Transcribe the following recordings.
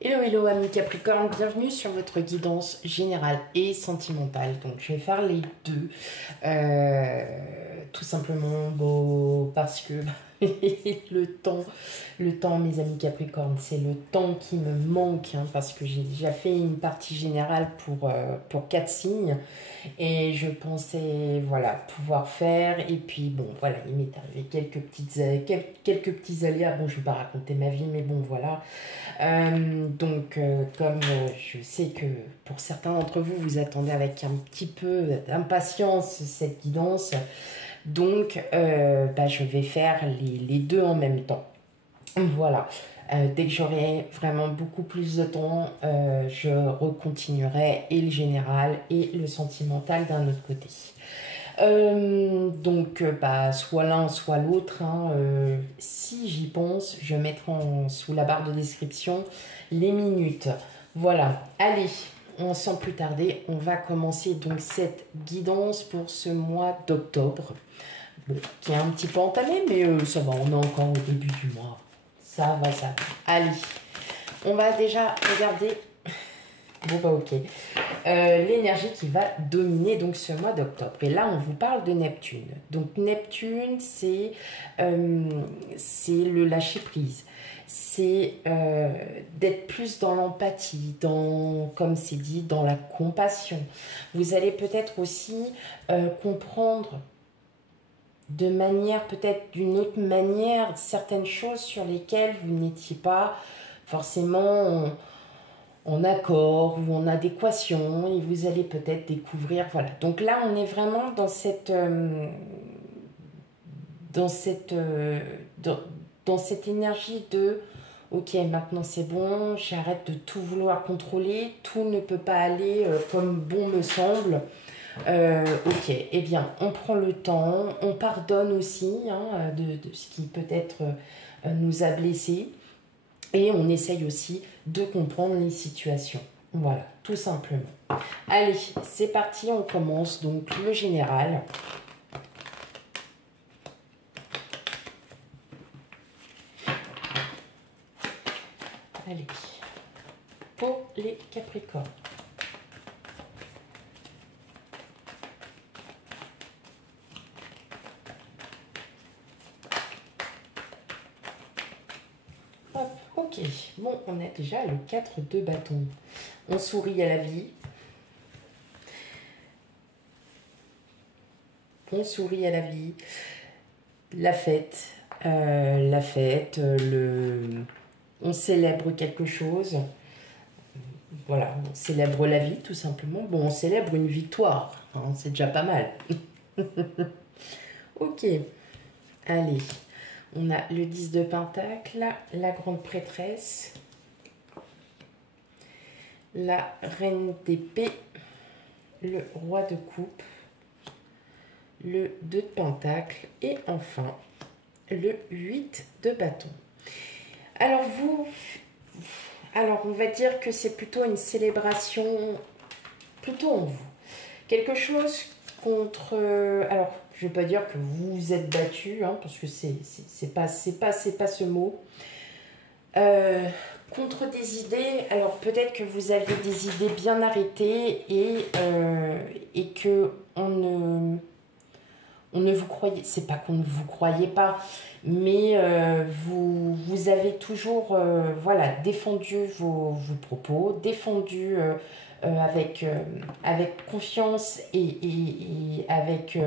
Hello, hello amis Capricorne, bienvenue sur votre guidance générale et sentimentale. Donc je vais faire les deux, tout simplement parce que le temps mes amis Capricorne, c'est le temps qui me manque, hein, parce que j'ai déjà fait une partie générale pour 4 signes et je pensais voilà pouvoir faire, et puis bon voilà, il m'est arrivé quelques petits aléas. Bon, je ne vais pas raconter ma vie, mais bon voilà. Comme je sais que pour certains d'entre vous, vous attendez avec un petit peu d'impatience cette guidance, donc je vais faire les deux en même temps. Voilà. Dès que j'aurai vraiment beaucoup plus de temps, je recontinuerai et le général et le sentimental d'un autre côté. Soit l'un, soit l'autre, hein. Si j'y pense, je mettrai sous la barre de description les minutes. Voilà, allez, sans plus tarder, on va commencer donc cette guidance pour ce mois d'octobre. Bon, qui est un petit peu entamé, mais ça va, on est encore au début du mois. Ça va, ça va. Allez, on va déjà regarder. Bon bah ok. L'énergie qui va dominer donc ce mois d'octobre. Et là, on vous parle de Neptune. Donc Neptune, c'est le lâcher prise. C'est d'être plus dans l'empathie, comme c'est dit, dans la compassion. Vous allez peut-être aussi comprendre de manière, peut-être d'une autre manière, certaines choses sur lesquelles vous n'étiez pas forcément en accord ou en adéquation, et vous allez peut-être découvrir, voilà. Donc là, on est vraiment dans cette énergie de ok, maintenant c'est bon, j'arrête de tout vouloir contrôler, tout ne peut pas aller comme bon me semble. Ok, eh bien, on prend le temps, on pardonne aussi, hein, de ce qui peut-être nous a blessés, et on essaye aussi de comprendre les situations. Voilà, tout simplement. Allez, c'est parti, on commence donc le général. Allez, pour les Capricornes. Hop, ok, bon, on a déjà le 4 de bâton. On sourit à la vie. On sourit à la vie. La fête, on célèbre quelque chose. Voilà, on célèbre la vie tout simplement. Bon, on célèbre une victoire, hein, c'est déjà pas mal. Ok, allez, on a le 10 de Pentacle, la grande prêtresse, la reine d'épée, le roi de coupe, le 2 de Pentacle et enfin le 8 de bâton. Alors on va dire que c'est plutôt une célébration, plutôt en vous. Quelque chose contre... alors, je ne vais pas dire que vous vous êtes battu, hein, parce que c'est pas ce mot. Contre des idées, alors peut-être que vous aviez des idées bien arrêtées et que on ne vous croyait, c'est pas qu'on ne vous croyait pas, mais vous avez toujours voilà, défendu vos propos, défendu avec confiance et avec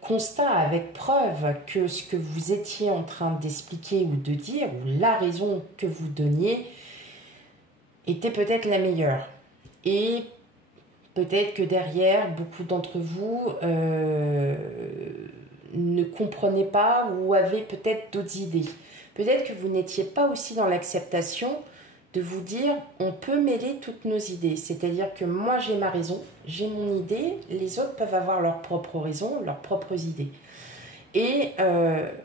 constat, avec preuve que ce que vous étiez en train d'expliquer ou de dire, ou la raison que vous donniez, était peut-être la meilleure. Et peut-être que derrière, beaucoup d'entre vous ne comprenaient pas ou avaient peut-être d'autres idées. Peut-être que vous n'étiez pas aussi dans l'acceptation de vous dire on peut mêler toutes nos idées. C'est-à-dire que moi j'ai ma raison, j'ai mon idée, les autres peuvent avoir leurs propres raisons, leurs propres idées. Et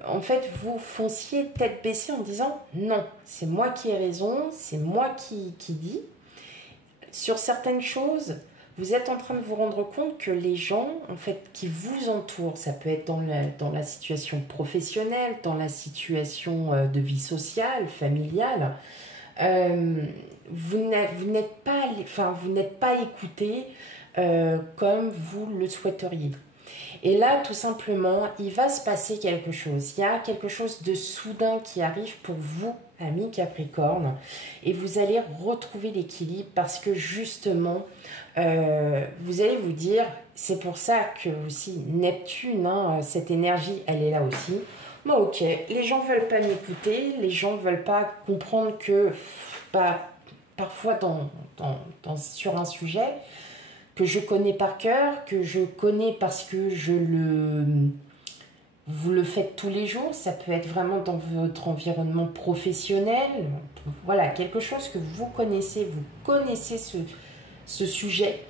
en fait, vous fonciez tête baissée en disant non, c'est moi qui ai raison, c'est moi qui dis. Sur certaines choses, vous êtes en train de vous rendre compte que les gens, en fait, qui vous entourent, ça peut être dans la situation professionnelle, dans la situation de vie sociale, familiale, vous n'êtes pas, enfin, vous n'êtes pas écouté comme vous le souhaiteriez. Et là, tout simplement, il va se passer quelque chose. Il y a quelque chose de soudain qui arrive pour vous, amis Capricorne, et vous allez retrouver l'équilibre parce que justement, vous allez vous dire, c'est pour ça que aussi Neptune, hein, cette énergie, elle est là aussi. Bon, ok, les gens veulent pas m'écouter, les gens veulent pas comprendre que, bah, parfois sur un sujet, que je connais par cœur, que je connais parce que vous le faites tous les jours, ça peut être vraiment dans votre environnement professionnel, voilà, quelque chose que vous connaissez ce sujet.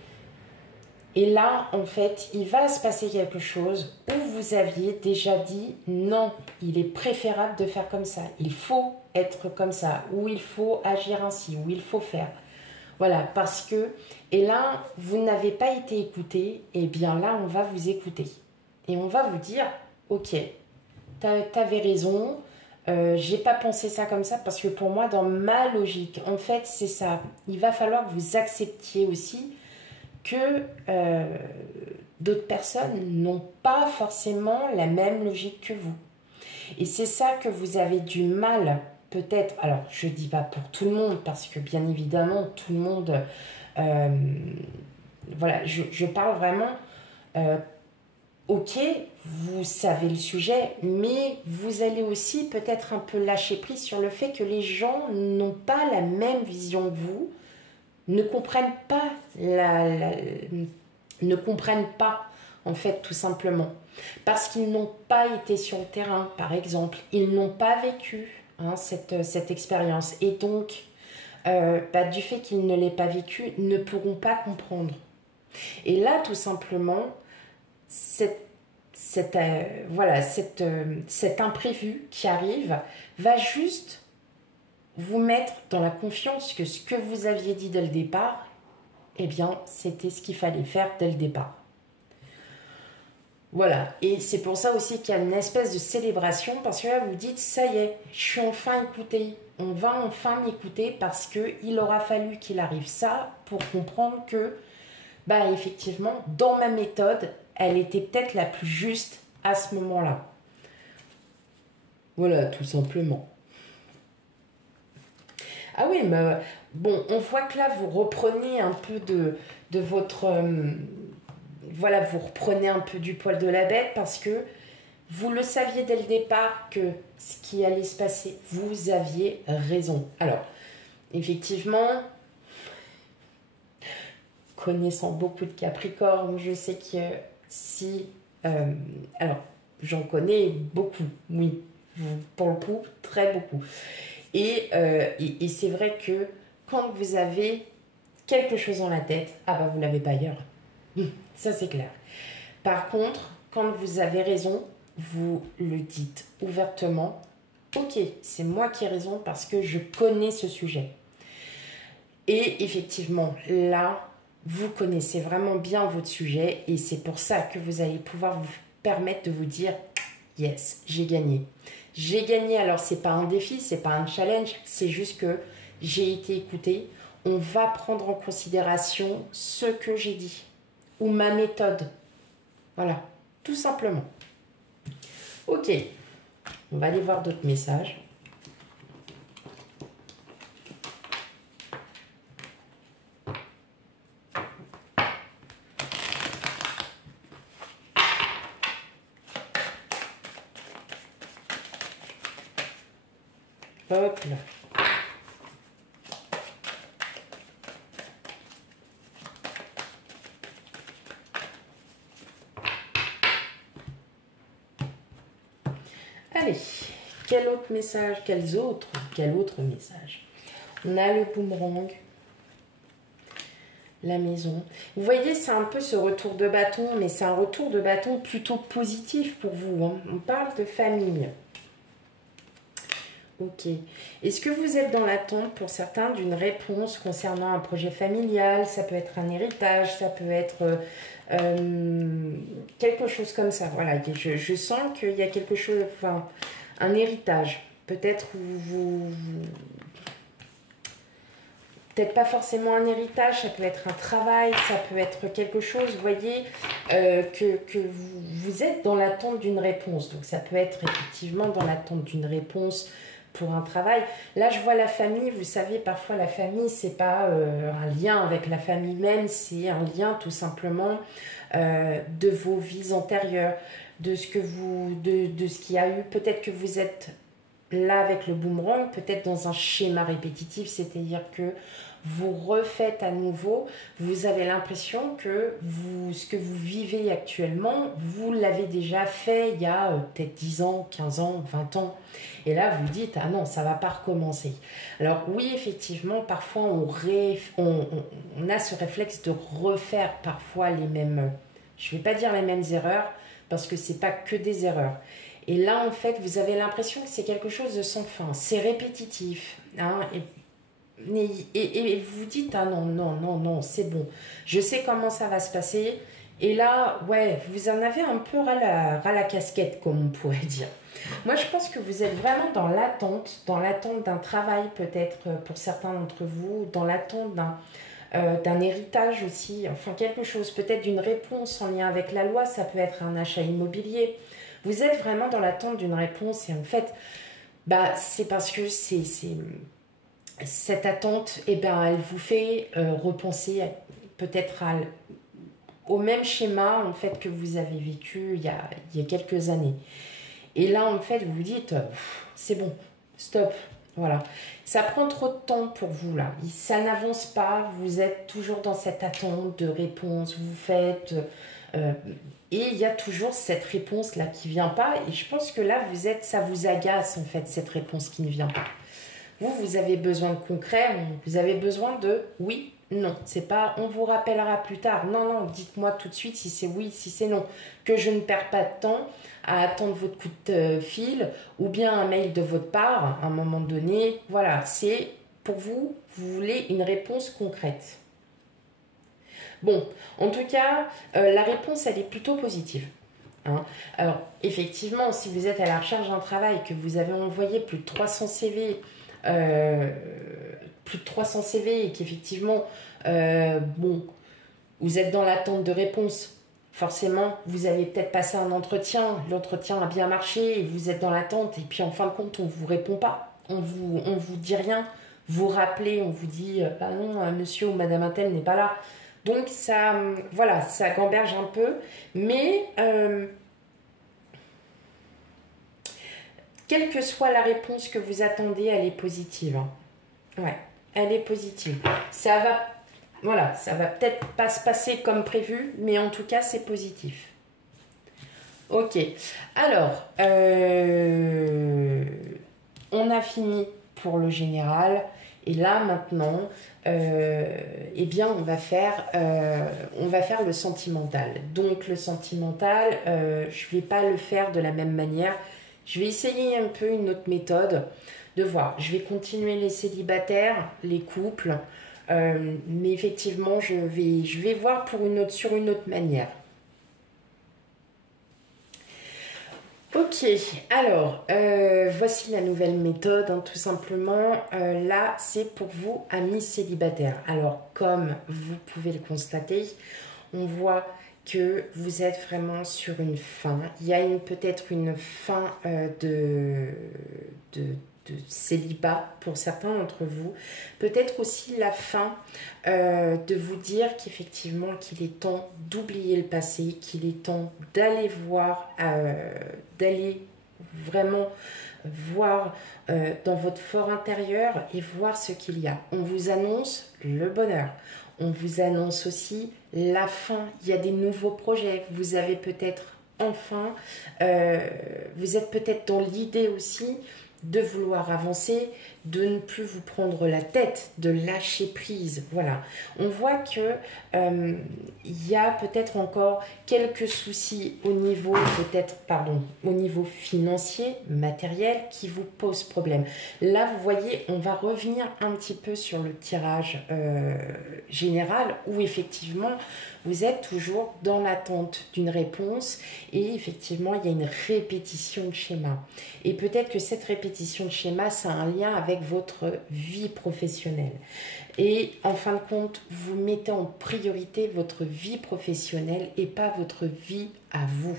Et là, en fait, il va se passer quelque chose où vous aviez déjà dit non, il est préférable de faire comme ça, il faut être comme ça, ou il faut agir ainsi, ou il faut faire. Voilà, parce que, et là, vous n'avez pas été écouté, et bien là, on va vous écouter. Et on va vous dire, ok, t'avais raison, j'ai pas pensé ça comme ça, parce que pour moi, dans ma logique, en fait, c'est ça. Il va falloir que vous acceptiez aussi que d'autres personnes n'ont pas forcément la même logique que vous. Et c'est ça que vous avez du mal peut-être, alors je ne dis pas pour tout le monde, parce que bien évidemment, tout le monde, voilà, je parle vraiment, ok, vous savez le sujet, mais vous allez aussi peut-être un peu lâcher prise sur le fait que les gens n'ont pas la même vision que vous, ne comprennent pas, ne comprennent pas, en fait, tout simplement. Parce qu'ils n'ont pas été sur le terrain, par exemple, ils n'ont pas vécu cette expérience. Et donc, du fait qu'ils ne l'aient pas vécu, ne pourront pas comprendre. Et là, tout simplement, cet imprévu qui arrive va juste vous mettre dans la confiance que ce que vous aviez dit dès le départ, eh bien, c'était ce qu'il fallait faire dès le départ. Voilà, et c'est pour ça aussi qu'il y a une espèce de célébration, parce que là, vous dites, ça y est, je suis enfin écoutée, on va enfin m'écouter, parce qu'il aura fallu qu'il arrive ça pour comprendre que, bah, effectivement, dans ma méthode, elle était peut-être la plus juste à ce moment-là. Voilà, tout simplement. Ah oui, mais bon, on voit que là, vous reprenez un peu de votre... voilà, vous reprenez un peu du poil de la bête parce que vous le saviez dès le départ que ce qui allait se passer, vous aviez raison. Alors, effectivement, connaissant beaucoup de Capricorne, je sais que si... alors, j'en connais beaucoup, oui, pour le coup, très beaucoup. Et c'est vrai que quand vous avez quelque chose dans la tête, ah bah vous l'avez pas ailleurs. Ça c'est clair. Par contre, quand vous avez raison, vous le dites ouvertement. Ok, c'est moi qui ai raison parce que je connais ce sujet. Et effectivement, là, vous connaissez vraiment bien votre sujet et c'est pour ça que vous allez pouvoir vous permettre de vous dire yes, j'ai gagné. J'ai gagné, alors c'est pas un défi, c'est pas un challenge, c'est juste que j'ai été écoutée. On va prendre en considération ce que j'ai dit ou ma méthode. Voilà, tout simplement. Ok, on va aller voir d'autres messages. Hop là. Allez, quel autre message, quel autre message? On a le boomerang, la maison. Vous voyez, c'est un peu ce retour de bâton, mais c'est un retour de bâton plutôt positif pour vous. Hein. On parle de famille. Ok. Est-ce que vous êtes dans l'attente pour certains d'une réponse concernant un projet familial? Ça peut être un héritage, ça peut être quelque chose comme ça. Voilà, je sens qu'il y a quelque chose, enfin, un héritage. Peut-être peut-être pas forcément un héritage, ça peut être un travail, ça peut être quelque chose, vous voyez, que vous êtes dans l'attente d'une réponse. Donc ça peut être effectivement dans l'attente d'une réponse pour un travail. Là, je vois la famille, vous savez, parfois la famille, c'est pas un lien avec la famille même, c'est un lien tout simplement de vos vies antérieures, de ce que de ce qu'il y a eu. Peut-être que vous êtes là avec le boomerang, peut-être dans un schéma répétitif, c'est-à-dire que vous refaites à nouveau, vous avez l'impression que ce que vous vivez actuellement, vous l'avez déjà fait il y a peut-être 10 ans, 15 ans, 20 ans. Et là, vous dites, ah non, ça ne va pas recommencer. Alors oui, effectivement, parfois on a ce réflexe de refaire parfois les mêmes, je ne vais pas dire les mêmes erreurs, parce que ce n'est pas que des erreurs. Et là, en fait, vous avez l'impression que c'est quelque chose de sans fin. C'est répétitif. Hein, et vous dites, ah non, non, non, non, c'est bon. Je sais comment ça va se passer. Et là, ouais, vous en avez un peu ras la casquette, comme on pourrait dire. Moi, je pense que vous êtes vraiment dans l'attente d'un travail peut-être pour certains d'entre vous, dans l'attente d'un héritage aussi, enfin quelque chose, peut-être d'une réponse en lien avec la loi, ça peut être un achat immobilier. Vous êtes vraiment dans l'attente d'une réponse et en fait, bah, c'est parce que cette attente, eh ben, elle vous fait repenser peut-être au même schéma en fait, que vous avez vécu il y a quelques années. Et là, en fait, vous vous dites, c'est bon, stop, voilà. Ça prend trop de temps pour vous, là. Ça n'avance pas, vous êtes toujours dans cette attente de réponse, vous faites... et il y a toujours cette réponse-là qui ne vient pas. Et je pense que là, ça vous agace, en fait, cette réponse qui ne vient pas. Vous avez besoin de concret, vous avez besoin de oui, non. C'est pas on vous rappellera plus tard. Non, non, dites-moi tout de suite si c'est oui, si c'est non. Que je ne perds pas de temps à attendre votre coup de fil ou bien un mail de votre part à un moment donné. Voilà, c'est pour vous, vous voulez une réponse concrète. Bon, en tout cas, la réponse, elle est plutôt positive. Hein. Alors, effectivement, si vous êtes à la recherche d'un travail, que vous avez envoyé plus de 300 CV, et qu'effectivement, bon, vous êtes dans l'attente de réponse, forcément, vous avez peut-être passé un entretien, l'entretien a bien marché, et vous êtes dans l'attente, et puis en fin de compte, on ne vous répond pas, on vous dit rien, vous rappelez, on vous dit, bah non, monsieur ou madame Intel n'est pas là. Donc, ça, voilà, ça gamberge un peu, mais... quelle que soit la réponse que vous attendez, elle est positive. Hein. Ouais, elle est positive. Voilà, ça va peut-être pas se passer comme prévu, mais en tout cas, c'est positif. Ok, alors, on a fini pour le général. Et là, maintenant, eh bien, on va faire le sentimental. Donc, le sentimental, je ne vais pas le faire de la même manière. Je vais essayer un peu une autre méthode de voir. Je vais continuer les célibataires, les couples, mais effectivement, je vais voir sur une autre manière. Ok, alors, voici la nouvelle méthode, hein, tout simplement. Là, c'est pour vous, amis célibataires. Alors, comme vous pouvez le constater, on voit que vous êtes vraiment sur une fin. Il y a peut-être une fin de célibat pour certains d'entre vous. Peut-être aussi la fin de vous dire qu'effectivement qu'il est temps d'oublier le passé, qu'il est temps d'aller voir, d'aller vraiment voir dans votre fort intérieur et voir ce qu'il y a. On vous annonce le bonheur. On vous annonce aussi la fin. Il y a des nouveaux projets. Vous avez peut-être enfin, vous êtes peut-être dans l'idée aussi de vouloir avancer, de ne plus vous prendre la tête, de lâcher prise. Voilà, on voit que y a peut-être encore quelques soucis au niveau au niveau financier, matériel, qui vous posent problème. Là, vous voyez, on va revenir un petit peu sur le tirage général où effectivement vous êtes toujours dans l'attente d'une réponse et effectivement il y a une répétition de schéma. Et peut-être que cette répétition de schéma, ça a un lien avec votre vie professionnelle. Et en fin de compte, vous mettez en priorité votre vie professionnelle et pas votre vie à vous.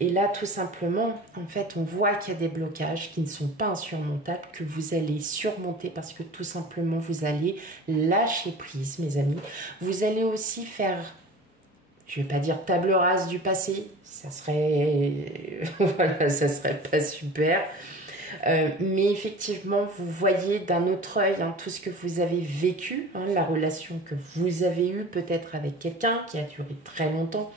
Et là, tout simplement, en fait, on voit qu'il y a des blocages qui ne sont pas insurmontables, que vous allez surmonter parce que tout simplement, vous allez lâcher prise, mes amis. Vous allez aussi faire, je ne vais pas dire table rase du passé, ça serait, voilà, ça serait pas super. Mais effectivement, vous voyez d'un autre œil tout ce que vous avez vécu, la relation que vous avez eue peut-être avec quelqu'un qui a duré très longtemps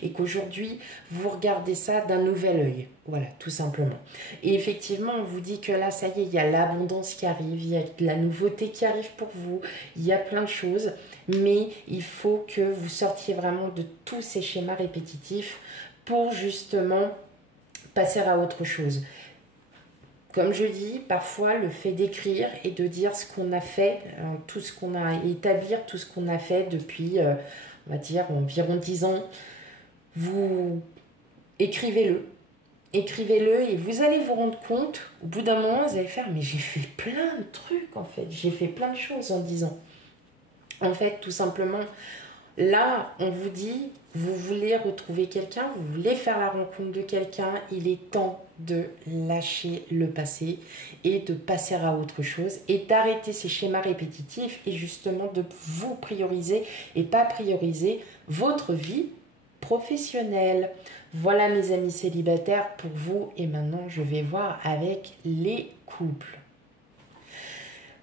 et qu'aujourd'hui, vous regardez ça d'un nouvel œil. Voilà, tout simplement. Et effectivement, on vous dit que là, ça y est, il y a l'abondance qui arrive, il y a de la nouveauté qui arrive pour vous, il y a plein de choses, mais il faut que vous sortiez vraiment de tous ces schémas répétitifs pour justement passer à autre chose. Comme je dis, parfois le fait d'écrire et de dire ce qu'on a fait, tout ce qu'on a, établir tout ce qu'on a fait depuis, on va dire, environ 10 ans, vous écrivez-le. Écrivez-le et vous allez vous rendre compte, au bout d'un moment, vous allez faire, mais j'ai fait plein de trucs en fait, j'ai fait plein de choses en 10 ans. En fait, tout simplement, là, on vous dit, vous voulez retrouver quelqu'un, vous voulez faire la rencontre de quelqu'un, il est temps de lâcher le passé et de passer à autre chose et d'arrêter ces schémas répétitifs et justement de vous prioriser et pas prioriser votre vie professionnelle. Voilà mes amis célibataires pour vous et maintenant je vais voir avec les couples.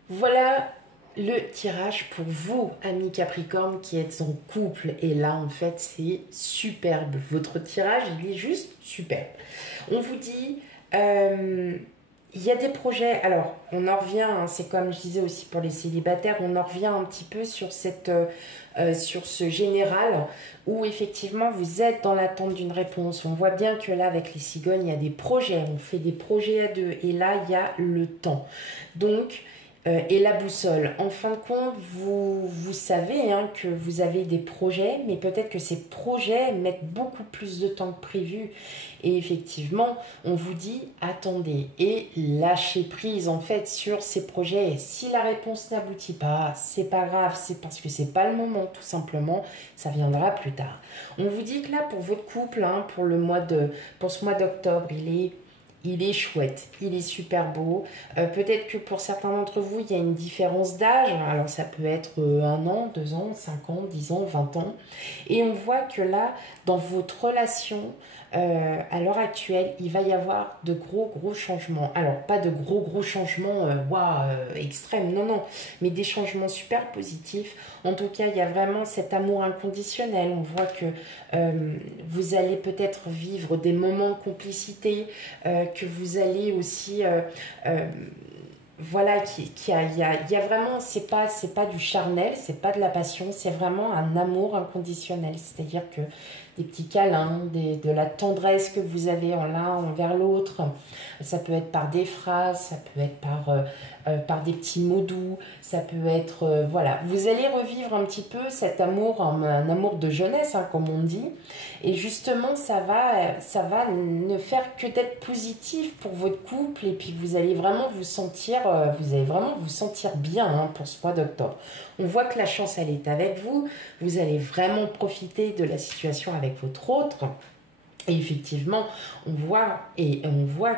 Voilà le tirage pour vous, amis Capricorne, qui êtes en couple. Et là, en fait, c'est superbe. Votre tirage, il est juste superbe. On vous dit, il y a des projets. Alors, on en revient, c'est comme je disais aussi pour les célibataires, on en revient un petit peu sur sur ce général où effectivement vous êtes dans l'attente d'une réponse. On voit bien que là, avec les cigognes, il y a des projets. On fait des projets à deux. Et là, il y a le temps. Donc, et la boussole. En fin de compte, vous savez que vous avez des projets, mais peut-être que ces projets mettent beaucoup plus de temps que prévu. Et effectivement, on vous dit attendez et lâchez prise en fait sur ces projets. Si la réponse n'aboutit pas, c'est pas grave, c'est parce que c'est pas le moment, tout simplement. Ça viendra plus tard. On vous dit que là, pour votre couple, pour ce mois d'octobre, il est chouette, il est super beau. Peut-être que pour certains d'entre vous, il y a une différence d'âge. Alors ça peut être 1 an, 2 ans, 5 ans, 10 ans, 20 ans. Et on voit que là, dans votre relation, à l'heure actuelle, il va y avoir de gros changements. Alors pas de gros changements extrêmes, non. Mais des changements super positifs. En tout cas, il y a vraiment cet amour inconditionnel. On voit que vous allez peut-être vivre des moments de complicité, que vous allez aussi voilà, il y a vraiment, c'est pas du charnel, c'est pas de la passion, c'est vraiment un amour inconditionnel. C'est-à-dire que des petits câlins, de la tendresse que vous avez en l'un envers l'autre, ça peut être par des phrases, ça peut être par des petits mots doux, ça peut être, voilà. Vous allez revivre un petit peu cet amour, un amour de jeunesse, comme on dit. Et justement, ça va ne faire que d'être positif pour votre couple. Et puis, vous allez vraiment vous sentir bien pour ce mois d'octobre. On voit que la chance, elle est avec vous. Vous allez vraiment profiter de la situation avec votre autre. Et effectivement, on voit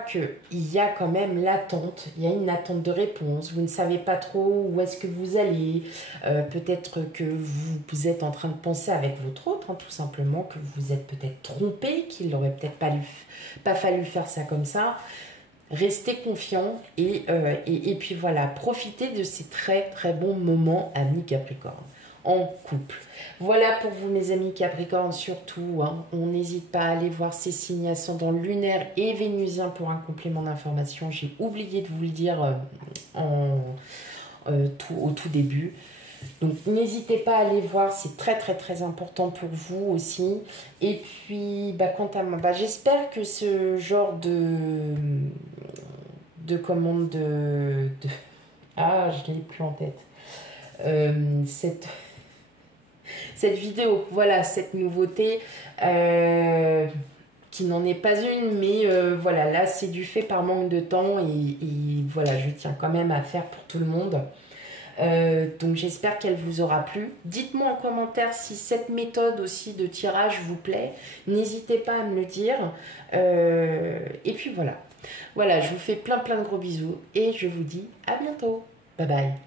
qu'il y a quand même l'attente, il y a une attente de réponse, vous ne savez pas trop où est-ce que vous allez, peut-être que vous êtes en train de penser avec votre autre, tout simplement, que vous êtes peut-être trompé, qu'il n'aurait peut-être pas fallu faire ça comme ça. Restez confiant et puis voilà, profitez de ces très bons moments, amis Capricorne. en couple. Voilà pour vous mes amis Capricorne, surtout, hein, on n'hésite pas à aller voir ces signes ascendants lunaires et vénusien pour un complément d'information. J'ai oublié de vous le dire au tout début. Donc n'hésitez pas à aller voir, c'est très très très important pour vous aussi. Et puis quant à moi, j'espère que ce genre de commande ah, je l'ai plus en tête. Cette vidéo, voilà, cette nouveauté qui n'en est pas une, mais voilà, là c'est du fait par manque de temps et voilà, je tiens quand même à faire pour tout le monde. Donc j'espère qu'elle vous aura plu. Dites-moi en commentaire si cette méthode aussi de tirage vous plaît. N'hésitez pas à me le dire. Et puis voilà. Voilà, je vous fais plein de gros bisous et je vous dis à bientôt. Bye bye.